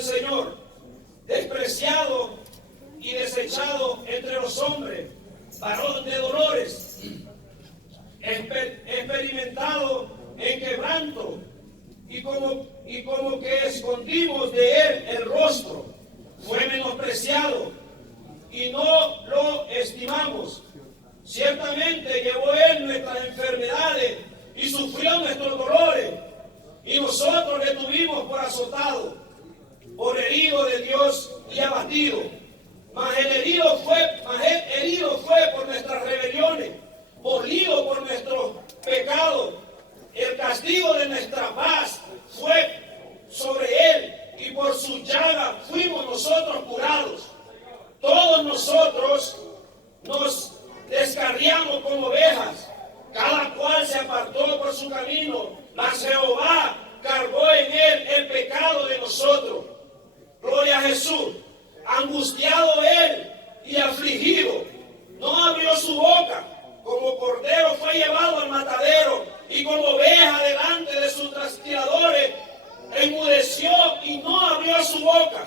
del Señor, despreciado y desechado entre los hombres, varón de dolores, experimentado en quebranto, y como que escondimos de él el rostro. Fue menospreciado y no lo estimamos. Ciertamente llevó él nuestras enfermedades y sufrió nuestros dolores, y nosotros le tuvimos por azotado, por herido de Dios y abatido. Mas él herido fue por nuestras rebeliones, molido por nuestros pecados. El castigo de nuestra paz fue sobre él, y por su llaga fuimos nosotros curados. Todos nosotros nos descarriamos como ovejas, cada cual se apartó por su camino, mas Jehová cargó en él el pecado de nosotros. Gloria a Jesús. Angustiado él y afligido, no abrió su boca. Como cordero fue llevado al matadero, y como oveja delante de sus trasquiladores enmudeció y no abrió su boca.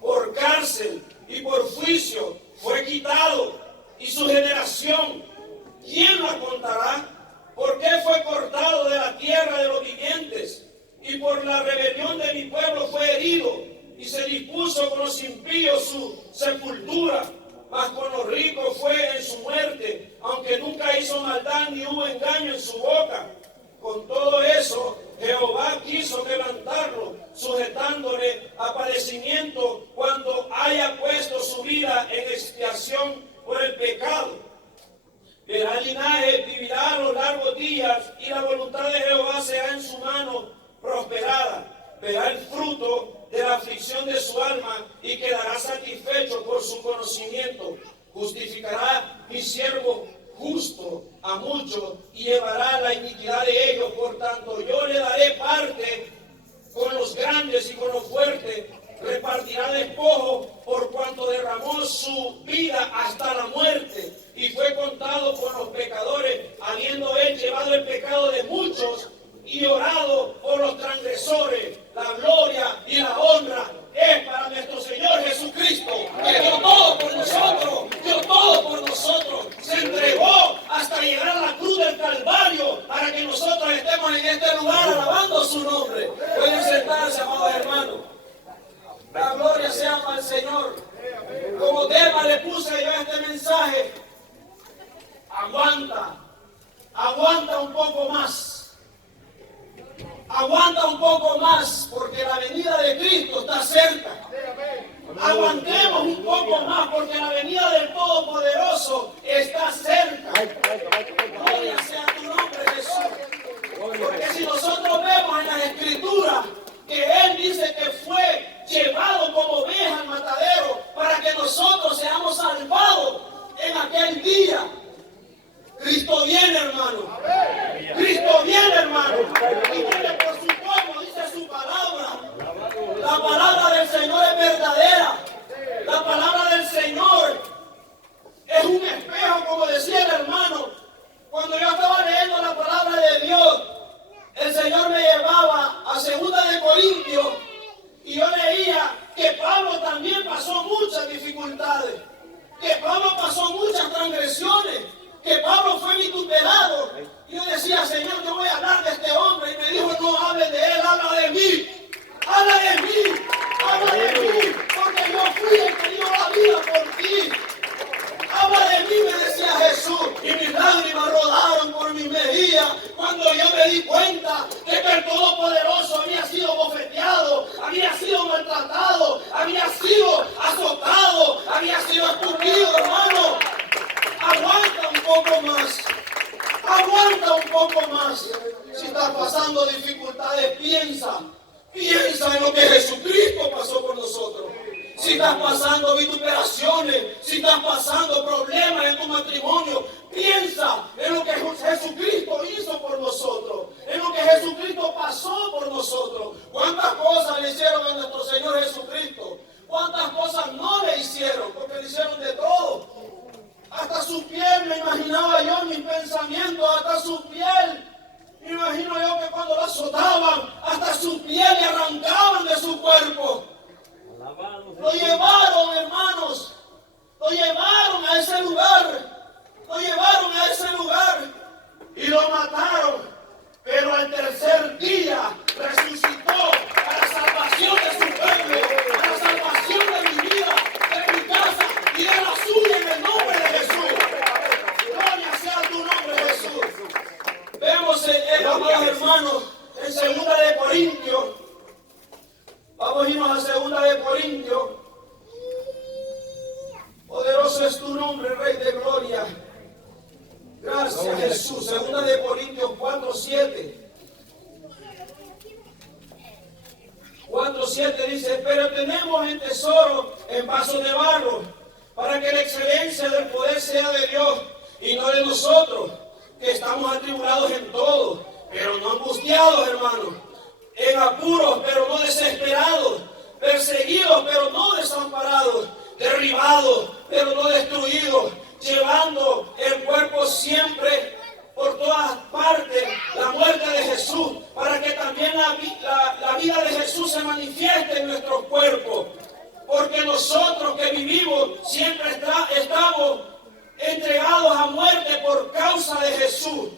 Por cárcel y por juicio fue quitado, y su generación, ¿quién la contará? ¿Por qué fue cortado de la tierra de los vivientes? Y por la rebelión de mi pueblo fue herido, y se dispuso con los impíos su sepultura. Mas con los ricos fue en su muerte, aunque nunca hizo maldad ni hubo engaño en su boca. Con todo eso, Jehová quiso quebrantarlo, sujetándole a padecimiento cuando haya puesto su vida en expiación por el pecado. Verá el linaje, vivirá los largos días, y la voluntad de Jehová será en su mano prosperada. Verá el fruto de la aflicción de su alma y quedará satisfecho por su conocimiento. Justificará mi siervo justo a muchos y llevará la iniquidad de ellos. Por tanto, yo le daré parte con los grandes y con los fuertes. Repartirá despojo por cuanto derramó su vida hasta la muerte y fue contado por los pecadores, habiendo él llevado el pecado de muchos y orado por los transgresores. La gloria y la honra es para nuestro Señor Jesucristo, que dio todo por nosotros, se entregó hasta llegar a la cruz del Calvario para que nosotros estemos en este lugar alabando su nombre. Pueden sentarse, amados hermanos. La gloria sea para el Señor. Como tema le puse yo a este mensaje: aguanta un poco más. Aguanta un poco más, porque la venida de Cristo está cerca. Aguantemos un poco más, porque la venida del Todopoderoso está cerca. Gloria sea tu nombre, Jesús. Porque si nosotros vemos en las Escrituras que Él dice que fue llevado como oveja al matadero para que nosotros seamos salvados en aquel día. Cristo viene, hermano. Cristo viene, hermano. Y viene por su pueblo, dice su palabra. La palabra del Señor es verdadera. La palabra del Señor es un espejo, como decía el hermano. Cuando yo estaba leyendo la palabra de Dios, el Señor me llevaba a 2 de Corintios y yo leía que Pablo también pasó muchas dificultades, que Pablo pasó muchas transgresiones, que Pablo fue vituperado. Y yo decía: Señor, yo voy a hablar de este hombre. Y me dijo: no hables de él, habla de mí. Habla de mí, habla de mí, porque yo fui el que dio la vida por ti. Habla de mí, me decía Jesús. Y mis lágrimas rodaron por mi mejilla cuando yo me di cuenta de que el Todopoderoso había sido bofeteado, había sido maltratado, había sido azotado, había sido escupido, hermano. Aguanta un poco más. Aguanta un poco más. Si estás pasando dificultades, piensa en lo que Jesucristo pasó por nosotros. Si estás pasando vituperaciones, si estás pasando problemas en tu matrimonio, piensa en lo que Jesucristo hizo por nosotros, en lo que Jesucristo pasó por nosotros. ¿Cuántas cosas le hicieron a nuestro Señor Jesucristo? ¿Cuántas cosas no le hicieron? Porque le hicieron de todo. Hasta su piel, me imaginaba yo en mis pensamientos, hasta su piel. Me imagino yo que cuando la azotaban, hasta su piel le arrancaban de su cuerpo. tercer día resucitó para salvación de su pueblo, para salvación de mi vida, de mi casa y de la suya, en el nombre de Jesús. Gloria sea tu nombre, Jesús. Veamos, amados hermanos, en 2 de Corintios. Vamos a irnos a 2 de Corintios. Poderoso es tu nombre, Rey de gloria. Gracias, Jesús. 2 de Corintios 4:7. 4:7 dice: pero tenemos en tesoro en vasos de barro, para que la excelencia del poder sea de Dios y no de nosotros, que estamos atribulados en todo, pero no angustiados, hermanos, en apuros, pero no desesperados, perseguidos, pero no desamparados, derribados, pero no destruidos, llevando el cuerpo siempre por todas partes, la muerte de Jesús, para que también la vida de Jesús se manifieste en nuestros cuerpos. Porque nosotros que vivimos siempre estamos entregados a muerte por causa de Jesús.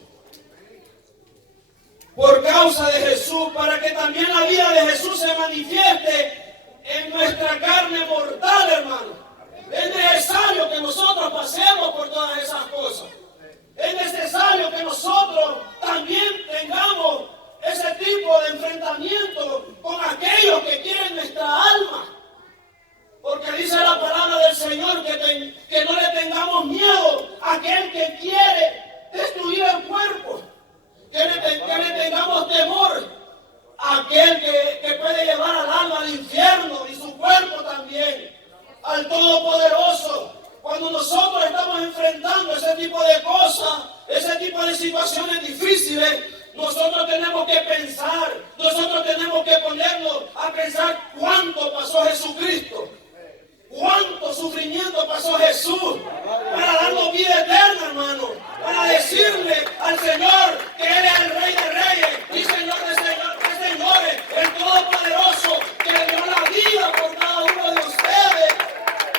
Por causa de Jesús, para que también la vida de Jesús se manifieste en nuestra carne mortal, hermano. Es necesario que nosotros pasemos por todas esas cosas. Es necesario que nosotros también tengamos ese tipo de enfrentamiento con aquellos que quieren nuestra alma. Porque dice la palabra del Señor que no le tengamos miedo a aquel que quiere destruir el cuerpo. Que le tengamos temor a aquel que puede llevar al alma al infierno y su cuerpo también, al Todopoderoso. Cuando nosotros estamos enfrentando ese tipo de cosas, ese tipo de situaciones difíciles, nosotros tenemos que pensar, nosotros tenemos que ponernos a pensar cuánto pasó Jesucristo, cuánto sufrimiento pasó Jesús para darnos vida eterna, hermano, para decirle al Señor que Él es el Rey de Reyes y Señor de Señores, el Todopoderoso, que dio la vida por cada uno de ustedes.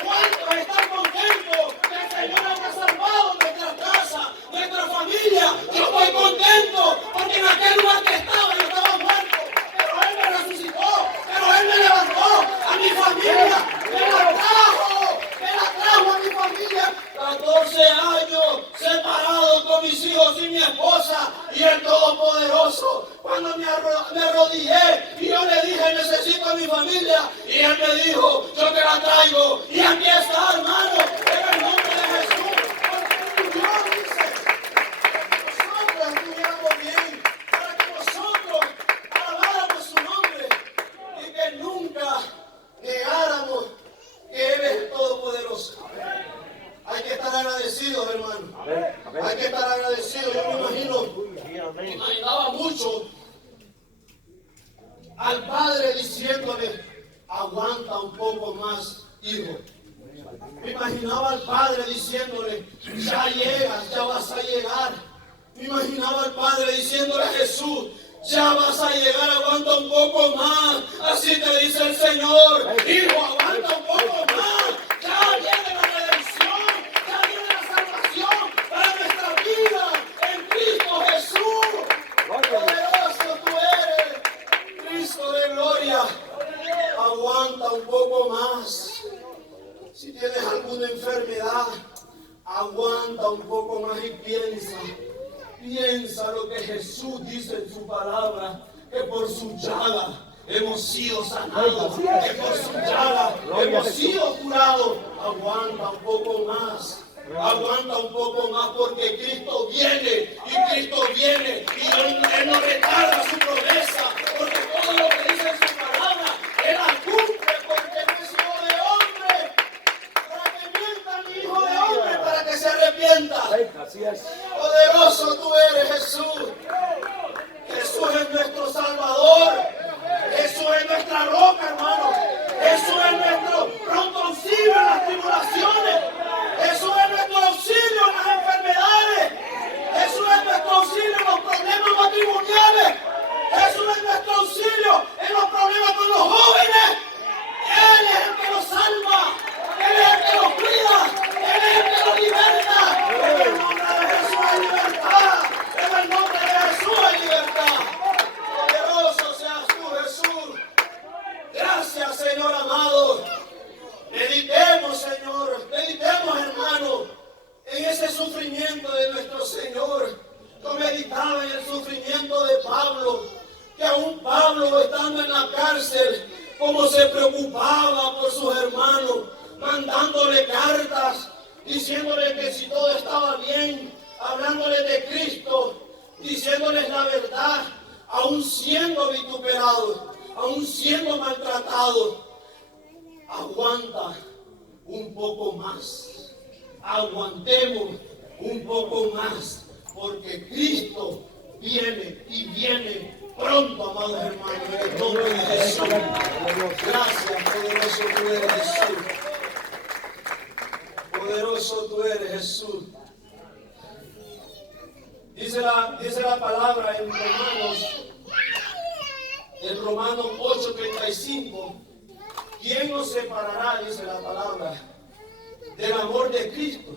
¿Cuántos están contentos que el Señor haya salvado nuestra casa, nuestra familia? Yo estoy contento porque en aquel lugar que estaba, yo estaba muerto, pero Él me resucitó, pero Él me levantó a mi familia, me la trajo a mi familia. 14 años separado con mis hijos y mi esposa y el Todopoderoso. Cuando me arrodillé y yo le dije, necesito a mi familia, y Él me dijo, yo te la traigo. Y aquí está, hermano, en el nombre de Jesús. Porque Dios dice que nosotros estuviéramos bien, para que nosotros alabáramos su nombre y que nunca negáramos que Él es el Todopoderoso. Hay que estar agradecidos, hermano. Hay que estar agradecidos. Yo me imaginaba mucho al padre diciéndole, aguanta un poco más, hijo. Me imaginaba al padre diciéndole, ya llegas, ya vas a llegar. Me imaginaba al padre diciéndole a Jesús, ya vas a llegar, aguanta un poco más. Así te dice el Señor, hijo, aguanta un poco más. Ya viene la redención, ya viene la salvación para nuestra vida en Cristo Jesús. Poderoso tú eres, Cristo de gloria. Aguanta un poco más. Si tienes alguna enfermedad, aguanta un poco más y piensa. Piensa lo que Jesús dice en su palabra, que por su llaga hemos sido sanados, que por su llaga hemos sido curados. Aguanta un poco más, aguanta un poco más, porque Cristo viene, y Cristo viene, y Él no retarda su promesa, porque todo lo que dice en su palabra, Él la cumple, porque no es hijo de hombre, para que mienta ni hijo de hombre, para que se arrepienta. Así es. Poderoso tú eres, Jesús. Jesús es nuestro Salvador. Jesús es nuestra roca, hermano. Jesús es nuestro pronto auxilio en las tribulaciones. Jesús es nuestro auxilio en las enfermedades. Jesús es nuestro auxilio en los problemas matrimoniales. Jesús es nuestro auxilio en los problemas con los jóvenes. Él es el que los salva. Él es el que los cuida. Él es el que los liberta. En el nombre de Jesús hay libertad. En el nombre de Jesús hay libertad. que aún Pablo, estando en la cárcel, como se preocupaba por sus hermanos, mandándole cartas, diciéndole que si todo estaba bien, hablándoles de Cristo, diciéndoles la verdad, aún siendo vituperados, aún siendo maltratados. Aguanta un poco más, aguantemos un poco más, porque Cristo viene y viene pronto, amados hermanos, en el nombre de Jesús. Gracias, poderoso tú eres, Jesús. Poderoso tú eres, Jesús. Dice la palabra en Romanos 8:35, ¿quién nos separará, dice la palabra, del amor de Cristo?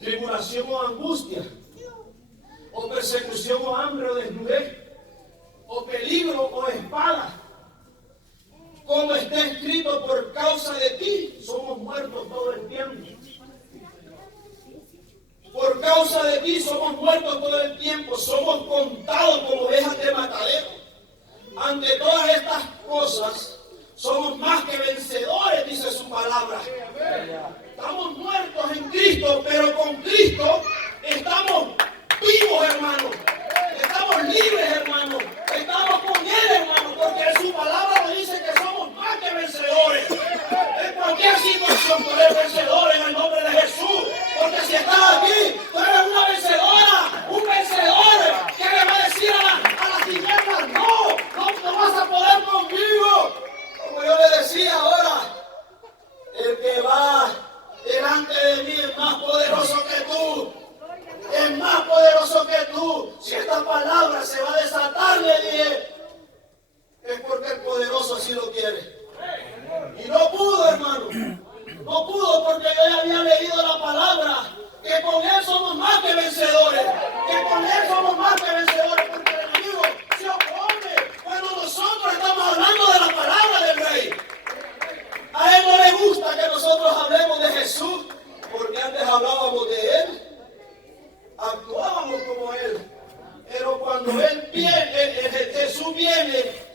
Tribulación o angustia, o persecución o hambre o desnudez, o peligro o espada. Como está escrito, por causa de ti somos muertos todo el tiempo. Por causa de ti somos muertos todo el tiempo, somos contados como ovejas de matadero. Ante todas estas cosas, somos más que vencedores, dice su palabra. Estamos muertos en Cristo, pero con Cristo estamos vivos, hermanos. Estamos libres, hermanos. Estamos con Él, hermanos, porque su palabra nos dice que somos más que vencedores. En cualquier situación tú eres vencedor en el nombre de Jesús. Porque si estás aquí, tú eres una vencedora, un vencedor que le va a decir a las tinieblas, no vas a poder conmigo. Como yo le decía ahora, el que va delante de mí es más poderoso que tú. Es más poderoso que tú. Si esta palabra se va a desatar, le dije, es porque el poderoso así lo quiere. Y no pudo, hermano. No pudo, porque yo ya había leído la palabra, que con Él somos más que vencedores. Que con Él somos más que vencedores, porque el enemigo se opone cuando nosotros estamos hablando de la palabra del Rey. A Él no le gusta que nosotros hablemos de Jesús, porque antes hablábamos de Él, actuábamos como Él. Pero cuando Él viene, Jesús viene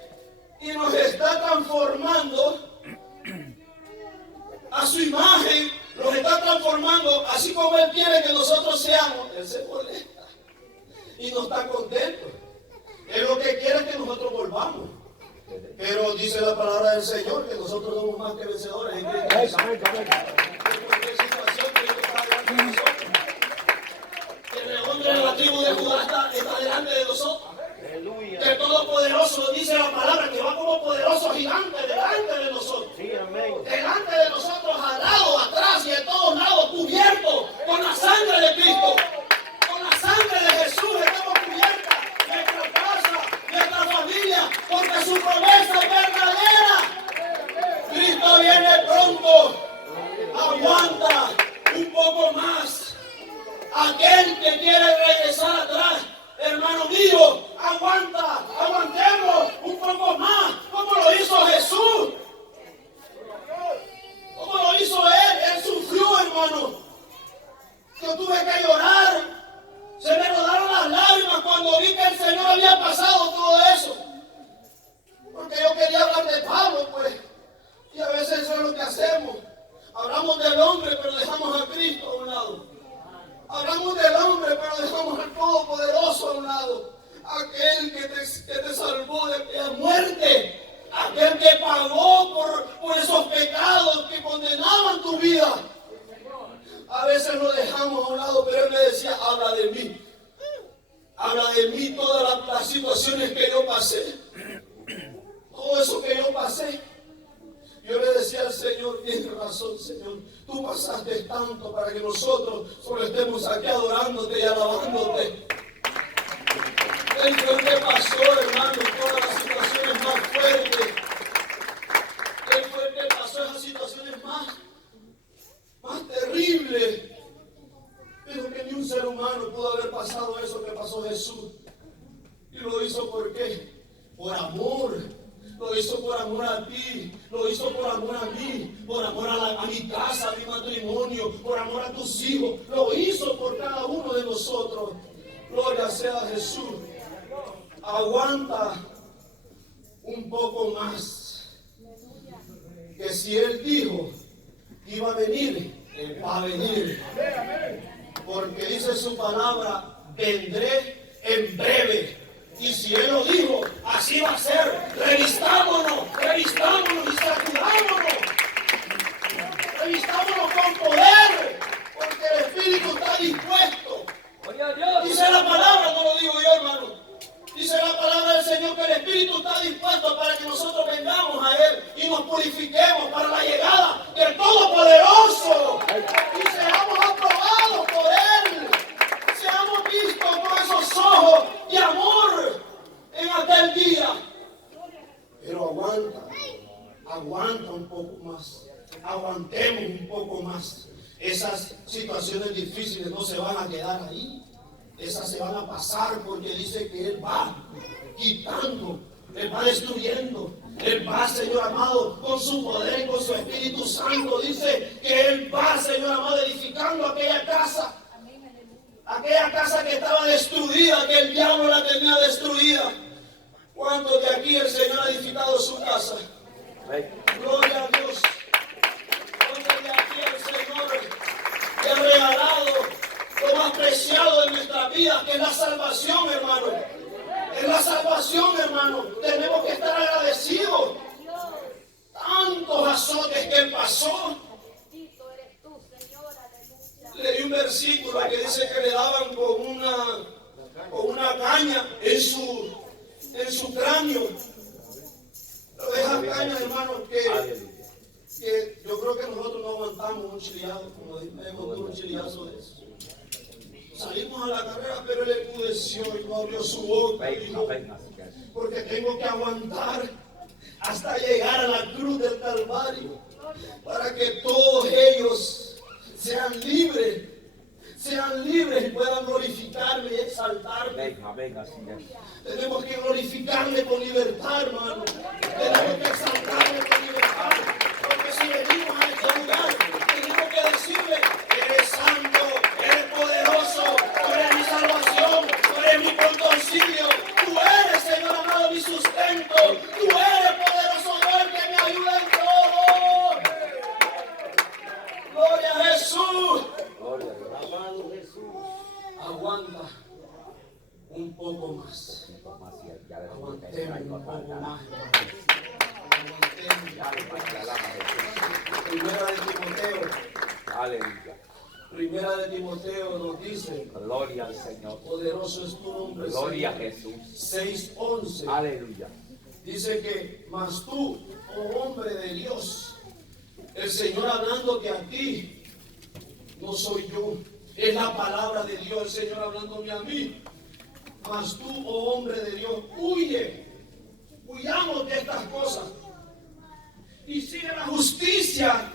y nos está transformando a su imagen, nos está transformando así como Él quiere que nosotros seamos, Él se molesta y no está contento. Él lo que quiere es que nosotros volvamos. Pero dice la palabra del Señor que nosotros somos más que vencedores en Cristo. Cualquier situación que Dios está delante de nosotros. El león de la tribu de Judá está delante de nosotros. Que el Todopoderoso, dice la palabra, que va como poderoso gigante delante de nosotros. Delante de nosotros, al lado, atrás y de todos lados, cubiertos con la sangre de Cristo. Con la sangre de Jesús estamos cubiertas. Nuestra casa, nuestra familia, porque su promesa es verdadera. Cristo viene pronto. Aguanta un poco más. Aquel que quiere regresar atrás, hermano mío, aguantemos un poco más, como lo hizo Jesús, como lo hizo Él sufrió, hermano. Yo tuve que llorar, se me rodaron las lágrimas cuando vi que el Señor había pasado todo eso, porque yo quería hablar de Pablo, pues, y a veces eso es lo que hacemos, hablamos del hombre, pero dejamos a Cristo a un lado. Hablamos del hombre, pero dejamos al Todopoderoso a un lado. Aquel que te salvó de la muerte. Aquel que pagó por esos pecados que condenaban tu vida. A veces lo dejamos a un lado, pero Él me decía, habla de mí. Habla de mí todas las situaciones que yo pasé. Todo eso que yo pasé. Yo le decía al Señor, tienes razón, Señor, tú pasaste tanto para que nosotros solo estemos aquí adorándote y alabándote. Él fue el que pasó, hermano, todas las situaciones más fuertes. Él fue el que pasó esas situaciones más terribles. Pero que ni un ser humano pudo haber pasado eso que pasó Jesús. Y lo hizo ¿por qué? Por amor. Lo hizo por amor a ti, lo hizo por amor a mí, por amor a mi casa, a mi matrimonio, por amor a tus hijos. Lo hizo por cada uno de nosotros. Gloria sea a Jesús. aguanta un poco más. Que si Él dijo que iba a venir, Él va a venir. Porque dice su palabra, vendré en breve. Y si Él lo dijo, así va a ser. Revistámonos y sacudámonos. Revistámonos con poder, porque el Espíritu está dispuesto. Dice la palabra, no lo digo yo, hermano. Dice la palabra del Señor que el Espíritu está dispuesto para que nosotros vengamos a Él y nos purifiquemos para la llegada del Todopoderoso. Y seamos aprobados por Él. Seamos vistos con esos ojos de amor en aquel día. Pero aguanta un poco más. Aguantemos un poco más. Esas situaciones difíciles no se van a quedar ahí. Esas se van a pasar, porque dice que Él va quitando, Él va destruyendo. Él va, Señor amado, con su poder y con su Espíritu Santo. Dice que Él va, Señor amado, edificando aquella casa. Aquella casa que estaba destruida, que el diablo la tenía destruida. ¿Cuántos de aquí el Señor ha edificado su casa? Gloria a Dios. ¿Cuántos de aquí el Señor le ha regalado lo más preciado de nuestra vida, que es la salvación, hermano? Es la salvación, hermano. Tenemos que estar agradecidos. Tantos azotes que Él pasó. Leí un versículo que dice que le daban con una caña en su cráneo. Pero esas cañas, hermano, que yo creo que nosotros no aguantamos un chiliazo, como hemos un chiliazo de eso. Salimos a la carrera, pero Él enmudeció y no abrió su boca y dijo, porque tengo que aguantar hasta llegar a la cruz del Calvario, para que todos ellos sean libres y puedan glorificarme y exaltarme. Tenemos que glorificarle con libertad, hermano. Tenemos que exaltarle con libertad, porque si venimos a este lugar, tenemos que decirle: eres santo, eres poderoso, tú eres mi salvación, tú eres mi pronto auxilio, tú eres, Señor amado, mi sustento, tú eres poderoso Dios que me ayuda en todo. Gloria a Jesús. Amado Jesús. Aguanta un poco más. Aguantemos un poco más. Primera de Timoteo. Aleluya. Primera de Timoteo nos dice: Gloria al Señor. poderoso es tu nombre, Gloria a Señor. Jesús. 6:11. Aleluya. Dice que, mas tú, oh hombre de Dios, el Señor hablándote a ti, no soy yo, es la palabra de Dios, el Señor hablándome a mí. Mas tú, oh hombre de Dios, huyamos de estas cosas y sigue la justicia,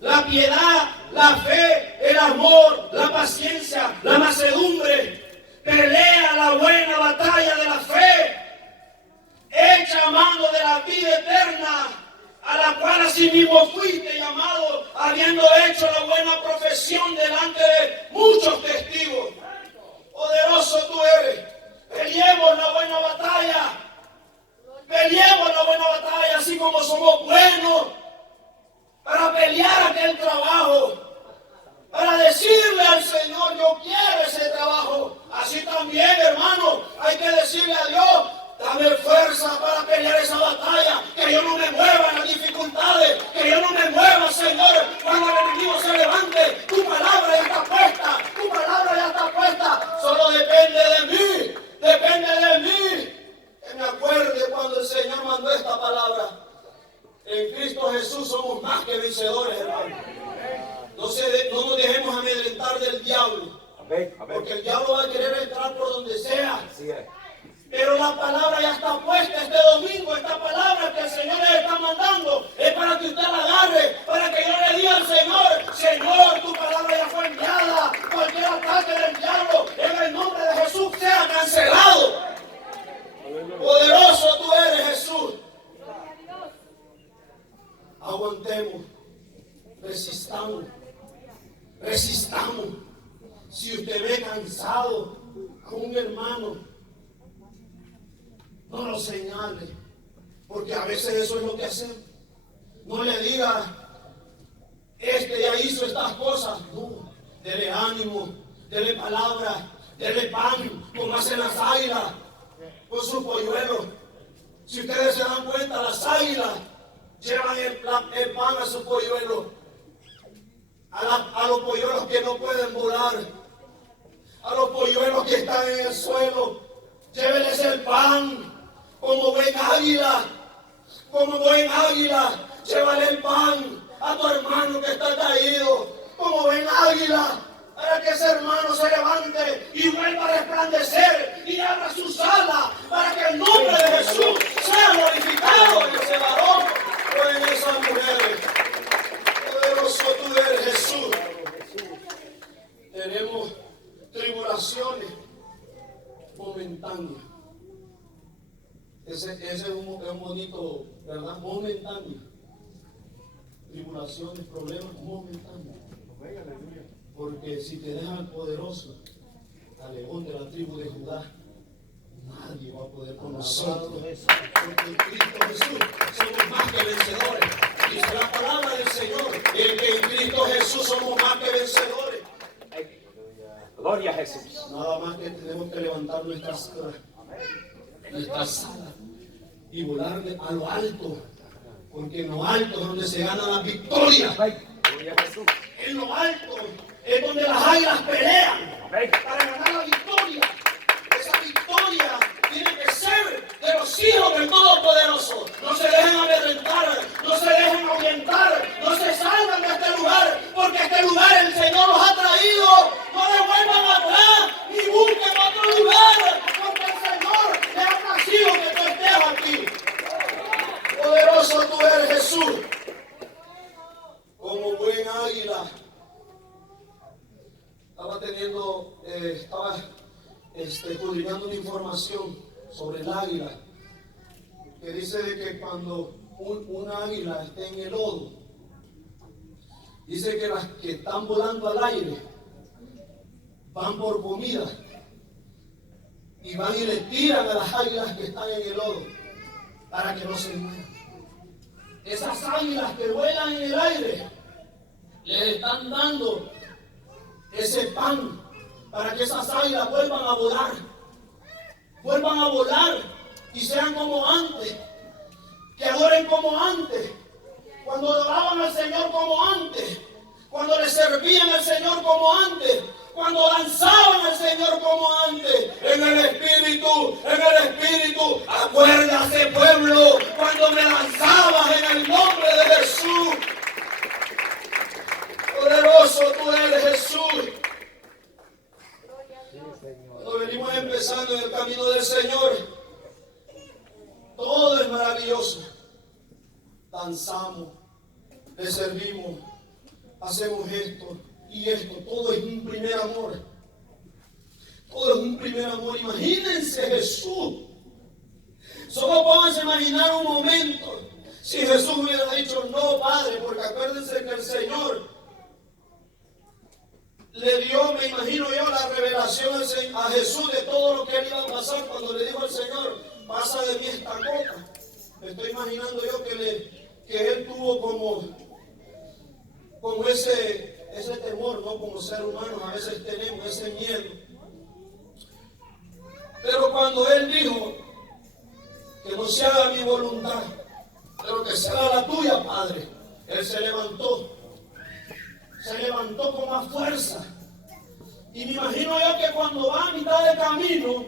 la piedad, la fe, el amor, la paciencia, la mansedumbre. Pelea la buena batalla de la fe. Echa mano de la vida eterna, a la cual asimismo fuiste llamado, habiendo hecho la buena profesión delante de muchos testigos. Poderoso tú eres. Peleemos la buena batalla. Peleemos la buena batalla, así como somos buenos para pelear aquel trabajo, para decirle al Señor: yo quiero ese trabajo. Así también, hermano, hay que decirle a Dios: dame fuerza para pelear esa batalla, que yo no me mueva en las dificultades, que yo no me mueva, Señor, cuando el enemigo se levante. Tu palabra ya está puesta, tu palabra ya está puesta. Solo depende de mí, que me acuerde cuando el Señor mandó esta palabra. En Cristo Jesús somos más que vencedores, hermano. No nos dejemos amedrentar del diablo, porque el diablo va a querer entrar por donde sea. Pero la palabra ya está puesta este domingo. Esta palabra que el Señor le está mandando es para que usted la agarre, para que yo le diga al Señor: Señor, tu palabra ya fue enviada. Cualquier ataque del diablo, en el nombre de Jesús, sea cancelado. Poderoso tú eres, Jesús. Aguantemos, resistamos. Si usted ve cansado a un hermano, señales, porque a veces eso es lo que hacemos. No le diga, este ya hizo estas cosas. No, dele ánimo, dele palabra, dele pan, como hacen las águilas con sus polluelos. Si ustedes se dan cuenta, las águilas llevan el pan a sus polluelos, a los polluelos que no pueden volar, a los polluelos que están en el suelo. Lléveles el pan como buen águila, como buen águila. Llévale el pan a tu hermano que está caído, como buen águila, para que ese hermano se levante y vuelva a resplandecer y abra sus alas, para que el nombre de Jesús sea glorificado en ese varón o en esas mujeres. Poderoso tú eres, Jesús. Tenemos tribulaciones momentáneas. Ese es un bonito, ¿verdad? Momentáneo. Tribulaciones, problemas momentáneos. Porque si te deja el poderoso, al león de la tribu de Judá, nadie va a poder con nosotros. Porque en Cristo Jesús somos más que vencedores. Dice la palabra del Señor, que en Cristo Jesús somos más que vencedores. Gloria a Jesús. Nada más que tenemos que levantar nuestras alas y volar a lo alto, porque en lo alto es donde se gana la victoria. Gloria a Jesús. En lo alto es donde las águilas pelean para ganar la victoria. Esa victoria tiene que ser de los hijos del Todopoderoso. No se dejen amedrentar, no se dejen ahuyentar, no se salgan de este lugar, porque este lugar el Señor los ha traído. No devuelvan atrás ni busquen otro lugar, porque el Señor les ha nacido que tú estés aquí. Poderoso tú eres, Jesús. Como buen águila. Estaba escudriñando una información sobre el águila, que dice de que cuando un águila esté en el lodo, dice que las que están volando al aire van por comida y van y le tiran a las águilas que están en el lodo para que no se mueran. Esas águilas que vuelan en el aire les están dando ese pan para que esas águilas vuelvan a volar y sean como antes, que adoren como antes, cuando adoraban al Señor como antes, cuando le servían al Señor como antes, cuando danzaban al Señor como antes, en el Espíritu. Acuérdate, pueblo, cuando me lanzabas en el nombre de Jesús. Poderoso tú eres, Jesús. Cuando venimos empezando en el camino del Señor, todo es maravilloso. Danzamos, le servimos, hacemos esto y esto. Todo es un primer amor. Todo es un primer amor. Imagínense Jesús. Solo pónganse a imaginar un momento. Si Jesús hubiera dicho no, Padre, porque acuérdense que el Señor le dio, me imagino yo, la revelación a Jesús de todo lo que él iba a pasar cuando le dijo al Señor, pasa de mí esta copa. Me estoy imaginando yo que él tuvo como ese temor, ¿no? Como ser humano a veces tenemos ese miedo. Pero cuando él dijo que no se haga mi voluntad, pero que se haga la tuya, Padre, él se levantó con más fuerza. Y me imagino yo que cuando va a mitad de camino,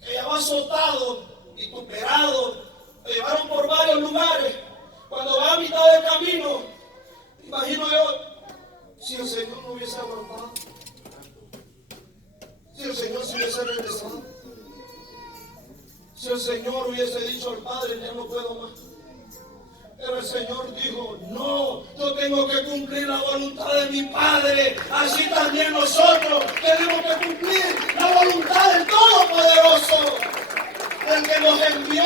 que ya va azotado, vituperado, lo llevaron por varios lugares, cuando va a mitad de camino, me imagino yo, si el Señor no hubiese aguantado, si el Señor se hubiese regresado, si el Señor hubiese dicho al Padre, ya no puedo más. Pero el Señor dijo, no, yo tengo que cumplir la voluntad de mi Padre. Así también nosotros tenemos que cumplir la voluntad del Todopoderoso, del que nos envió,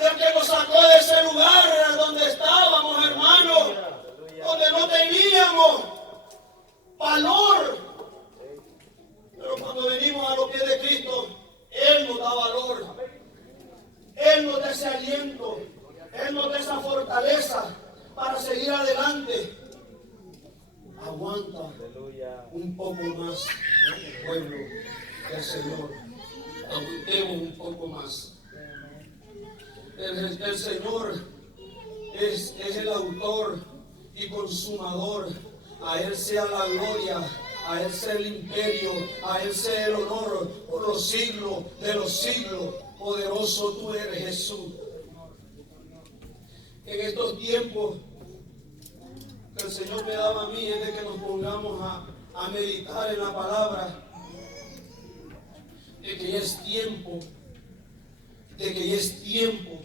del que nos sacó de ese lugar donde estábamos, hermanos, donde no teníamos valor. Pero cuando venimos a los pies de Cristo, Él nos da valor. Él nos da ese aliento, Él nos da esa fortaleza para seguir adelante. Aguanta un poco más, pueblo del Señor. Aguantemos un poco más. El Señor es el autor y consumador. A Él sea la gloria, a Él sea el imperio, a Él sea el honor por los siglos de los siglos. Poderoso tú eres, Jesús. En estos tiempos que el Señor me daba a mí es de que nos pongamos a meditar en la palabra, de que ya es tiempo, de que ya es tiempo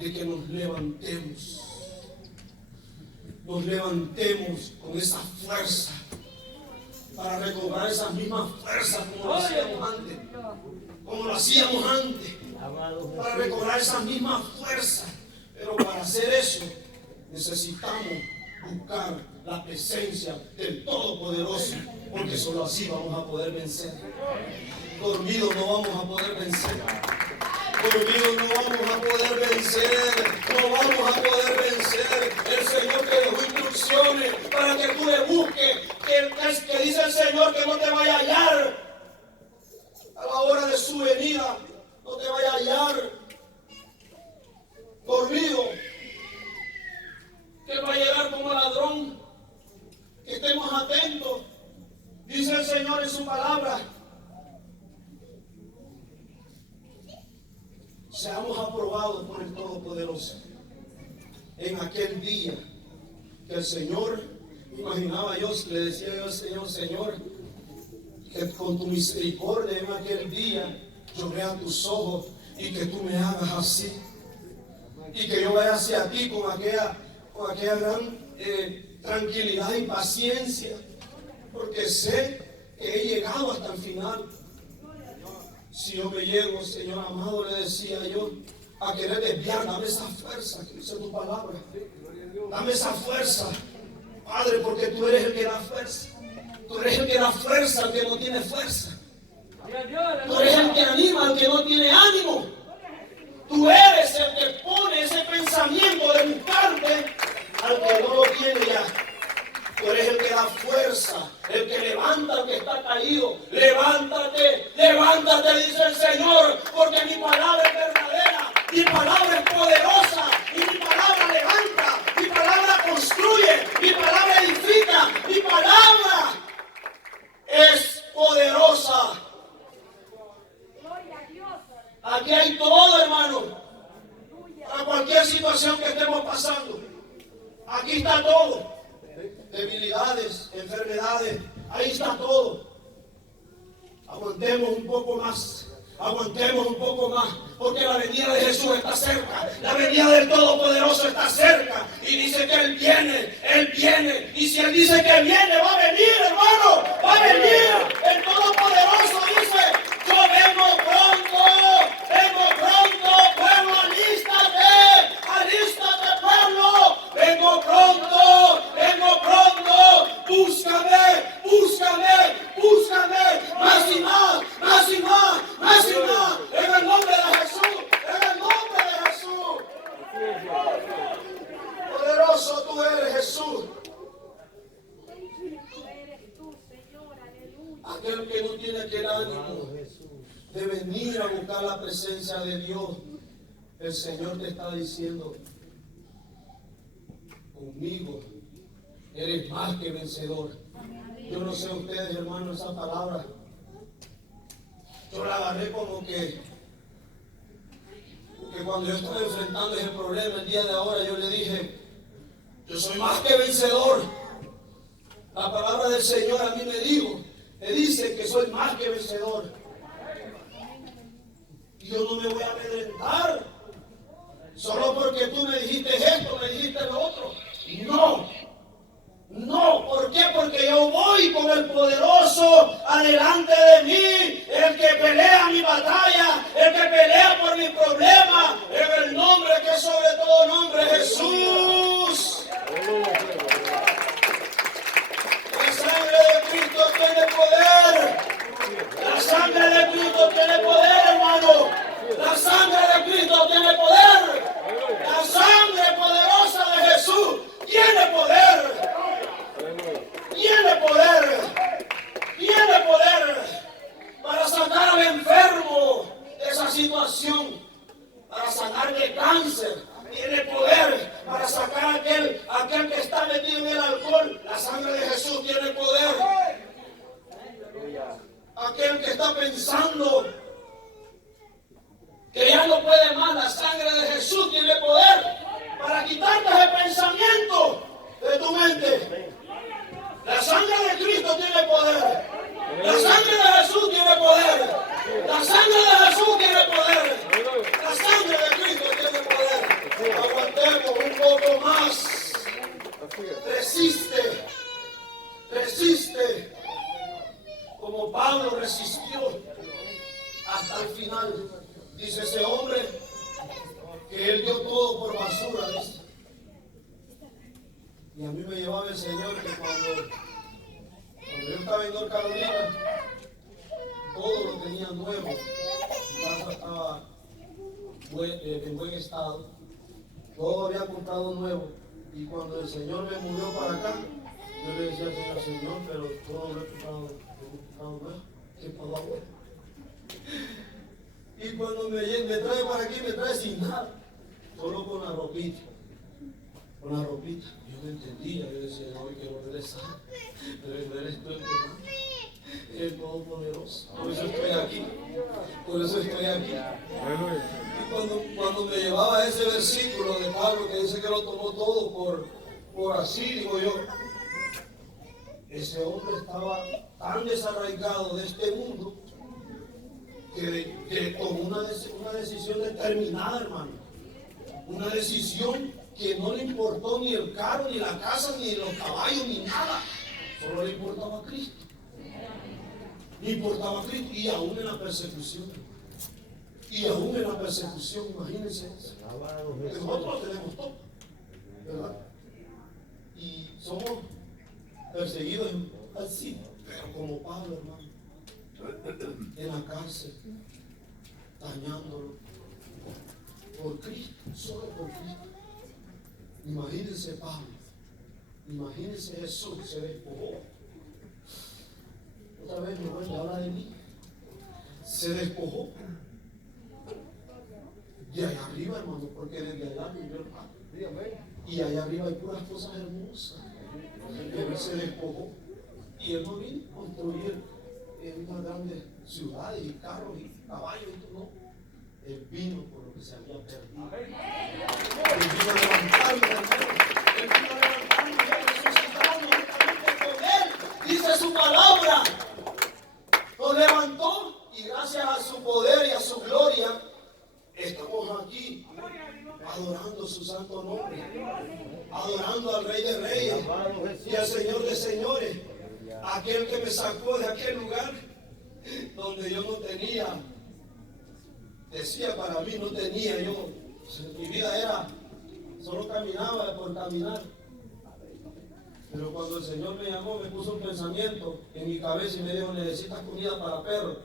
de que nos levantemos. Nos levantemos con esa fuerza para recobrar esas mismas fuerzas como lo hacíamos antes. Como lo hacíamos antes. Para recobrar esas mismas fuerzas. Pero para hacer eso necesitamos buscar la presencia del Todopoderoso, porque solo así vamos a poder vencer. Dormidos no vamos a poder vencer. Dormidos no vamos a poder vencer. No vamos a poder vencer. El Señor te dejó instrucciones para que tú le busques. Que dice el Señor que no te vaya a hallar a la hora de su venida. No te vaya a hallar dormido, que va a llegar como ladrón. Que estemos atentos. Dice el Señor en su palabra: seamos aprobados por el Todopoderoso. En aquel día que el Señor, imaginaba yo, le decía yo al Señor: Señor, que con tu misericordia en aquel día yo vea tus ojos y que tú me hagas así. Y que yo vaya hacia ti con aquella gran tranquilidad y paciencia, porque sé que he llegado hasta el final. Si yo me llego, Señor amado, le decía yo, a querer desviar, dame esa fuerza que dice tu palabra. Dame esa fuerza, Padre, porque tú eres el que da fuerza. Tú eres el que da fuerza al que no tiene fuerza. Tú eres el que anima al que no tiene ánimo. Tú eres el que pone ese pensamiento de buscarte al que no lo tiene ya. Tú eres el que da fuerza, el que levanta al que está caído. Levántate, levántate, dice el Señor, porque mi palabra es verdadera, mi palabra es poderosa, y mi palabra levanta, mi palabra construye, mi palabra edifica, mi palabra es poderosa. Aquí hay todo, hermano, para cualquier situación que estemos pasando. Aquí está todo. Debilidades, enfermedades, ahí está todo. Aguantemos un poco más. Aguantemos un poco más, porque la venida de Jesús está cerca. La venida del Todopoderoso está cerca. Y dice que Él viene, Él viene. Y si Él dice que viene, va a venir, hermano. Va a venir. El Todopoderoso dice: yo vengo pronto, pueblo, alístate, pueblo. Vengo pronto, búscame, más y más, en el nombre de Jesús, Poderoso tú eres, Jesús. Aquel que no tiene aquel ánimo de venir a buscar la presencia de Dios, el Señor te está diciendo: conmigo eres más que vencedor. Yo no sé ustedes, hermanos, esa palabra yo la agarré como que cuando yo estaba enfrentando ese problema el día de ahora, yo le dije: yo soy más que vencedor. La palabra del Señor a mí me dice que soy más que vencedor. Y yo no me voy a amedrentar solo porque tú me dijiste esto, me dijiste lo otro. No, ¿por qué? Porque yo voy con el poderoso adelante de mí, el que pelea mi batalla, el que pelea por mi problema, en el nombre que es sobre todo nombre, Jesús. La sangre de Cristo tiene poder. La sangre de Cristo tiene poder, hermano. La sangre de Cristo tiene cáncer, tiene poder para sacar a aquel que está metido en el alcohol. La sangre de Jesús tiene poder. Aquel que está pensando que ya no puede más, la sangre de Jesús tiene poder para quitarte ese pensamiento de tu mente. La sangre de Cristo tiene poder. La sangre de Jesús tiene poder. La sangre de Jesús tiene poder. La sangre de Cristo tiene poder. Aguantemos un poco más. Resiste. Resiste. Como Pablo resistió hasta el final. Dice ese hombre que él dio todo por basura. ¿Viste? Y a mí me llevaba el Señor que cuando yo estaba en North Carolina, todo lo tenía nuevo. Mi casa estaba en buen estado. Todo había comprado nuevo. Y cuando el Señor me movió para acá, yo le decía al Señor, pero todo lo he comprado nuevo. ¿Qué puedo hacer? Y cuando me trae para aquí, me trae sin nada. Solo con la ropita. Con la ropita. Yo no entendía. Yo decía, no, quiero regresar. Pero eres tú el que manda. El Todopoderoso. Por eso estoy aquí. Por eso estoy aquí. Y cuando me llevaba ese versículo de Pablo que dice que lo tomó todo por así, digo yo, ese hombre estaba tan desarraigado de este mundo que tomó una decisión determinada, hermano. Una decisión que no le importó ni el carro, ni la casa, ni los caballos, ni nada. Solo le importaba a Cristo. Le importaba a Cristo. Y aún en la persecución. Y aún en la persecución, imagínense. Porque nosotros tenemos todo, ¿verdad? Y somos perseguidos así. Pero como Pablo, hermano. En la cárcel. Dañándolo. Por Cristo. Solo por Cristo. Imagínense Pablo, imagínense Jesús, se despojó. Otra vez me vuelve a hablar de mí. Se despojó. De allá arriba, hermano, porque desde allá vivió el Padre. Y allá arriba hay puras cosas hermosas. Pero él se despojó. Y él no vino a construir en unas grandes ciudades y carros y caballos y todo, no. Él vino por lo que se había perdido. Él vino a levantarme, hermano. Él vino a levantarme y a resucitarnos juntamente con él. Dice su palabra. Nos levantó y gracias a su poder y a su gloria estamos aquí adorando su santo nombre. Adorando al Rey de Reyes y al Señor de Señores. Aquel que me sacó de aquel lugar donde yo no tenía. Decía para mí, no tenía yo, mi vida era, solo caminaba por caminar. Pero cuando el Señor me llamó, me puso un pensamiento en mi cabeza y me dijo, necesitas comida para perros.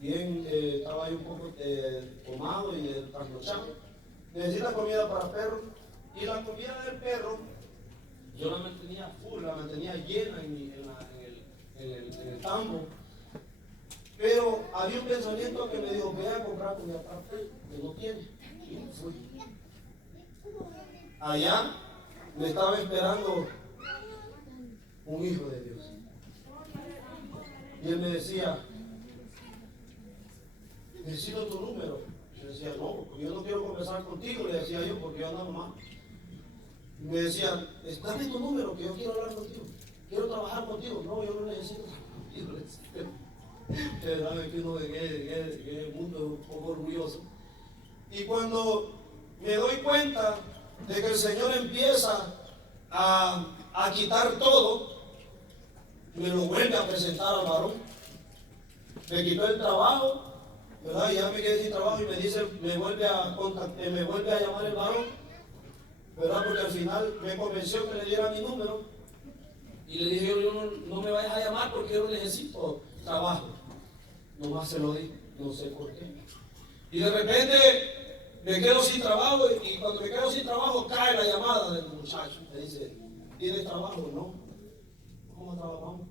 Bien, estaba ahí un poco tomado y trasnochado. Necesitas comida para perros. Y la comida del perro, yo la mantenía full, la mantenía llena en el tambo. Pero había un pensamiento que me dijo, ve a comprar comida para perro, que no tiene. Y fui. Allá me estaba esperando un hijo de Dios. Y él me decía, necesito tu número. Yo decía, no, porque yo no quiero conversar contigo, le decía yo, porque yo andaba mal. Y me decía, dame tu número, que yo quiero hablar contigo. Quiero trabajar contigo. No, yo no necesito trabajar contigo. Ustedes saben que uno en el mundo es un poco orgulloso. Y cuando me doy cuenta de que el Señor empieza a quitar todo, me lo vuelve a presentar al varón. Me quitó el trabajo, ¿verdad? Y ya me quedé sin trabajo y me dice, me vuelve a llamar el varón, ¿verdad? Porque al final me convenció que le diera mi número. Y le dije, yo no me vayas a llamar porque yo no necesito trabajo. Nomás se lo di, no sé por qué. Y de repente me quedo sin trabajo y cuando me quedo sin trabajo cae la llamada del muchacho. Me dice, ¿tienes trabajo? No. ¿Cómo trabajamos?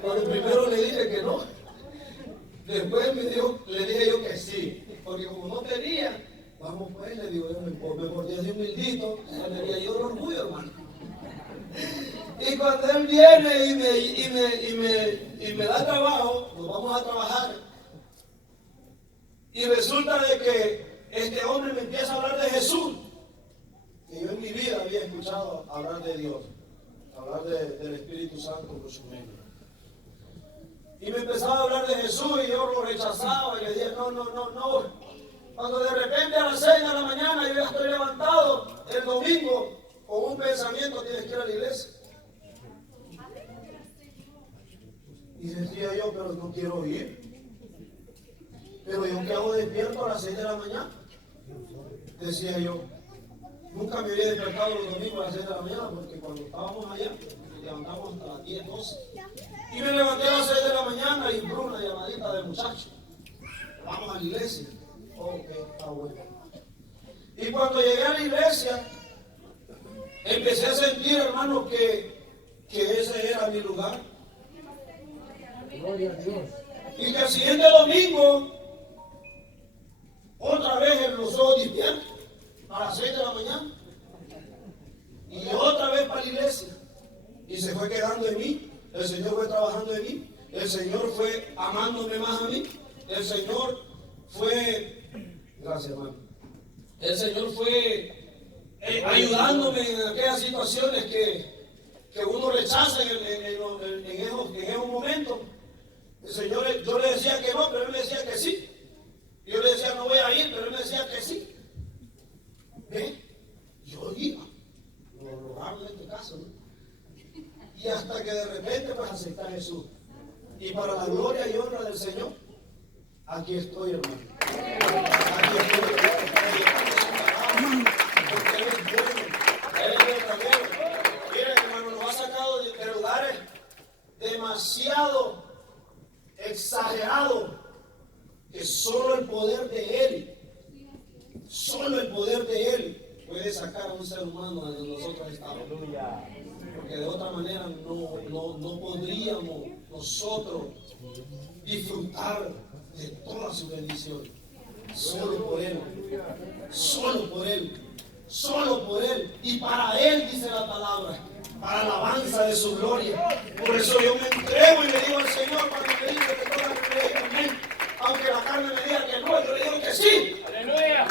Cuando primero le dije que no. Después le dije yo que sí, porque como no tenía, vamos pues, le digo, yo me porté así humildito, ya me había ido el orgullo, hermano. Y cuando él viene y me da trabajo, nos vamos a trabajar. Y resulta de que este hombre me empieza a hablar de Jesús, que yo en mi vida había escuchado hablar de Dios, hablar del Espíritu Santo por su medio. Y me empezaba a hablar de Jesús y yo lo rechazaba y le dije, no. Cuando de repente a las 6 de la mañana yo ya estoy levantado el domingo con un pensamiento, tienes que ir a la iglesia. Y decía yo, pero no quiero ir. Pero yo qué hago despierto a las 6 de la mañana. Decía yo, nunca me había despertado los domingos a las 6 de la mañana porque cuando estábamos allá nos levantamos hasta las 10, 12. Y me levanté a las 6 de la mañana y entró una llamadita del muchacho. Vamos a la iglesia. Ok, está bueno. Y cuando llegué a la iglesia, empecé a sentir, hermano, que ese era mi lugar. Gloria a Dios. Y que el siguiente domingo, otra vez en los ojos despiertos, a las 6 de la mañana. Y otra vez para la iglesia. Y se fue quedando en mí. El Señor fue trabajando en mí. El Señor fue amándome más a mí. El Señor fue... Gracias, hermano. El Señor fue ayudándome en aquellas situaciones que uno rechaza en esos momentos. El Señor, yo le decía que no, pero Él me decía que sí. Yo le decía, no voy a ir, pero Él me decía que sí. ¿Ve? Yo iba. Lo raro en este caso, ¿no? Y hasta que de repente pues acepté a Jesús. Y para la gloria y honra del Señor, aquí estoy, hermano. Aquí estoy. Porque Él es bueno. Él es verdadero. Miren, hermano, nos ha sacado de lugares demasiado exagerados que solo el poder de Él, puede sacar a un ser humano de donde nosotros estamos. Porque de otra manera no podríamos nosotros disfrutar de toda su bendición. Solo por Él. Solo por Él. Solo por Él. Y para Él, dice la palabra, para alabanza de su gloria. Por eso yo me entrego y le digo al Señor cuando me dice que toda la gloria es amén. Aunque la carne me diga que no, yo le digo que sí. Aleluya.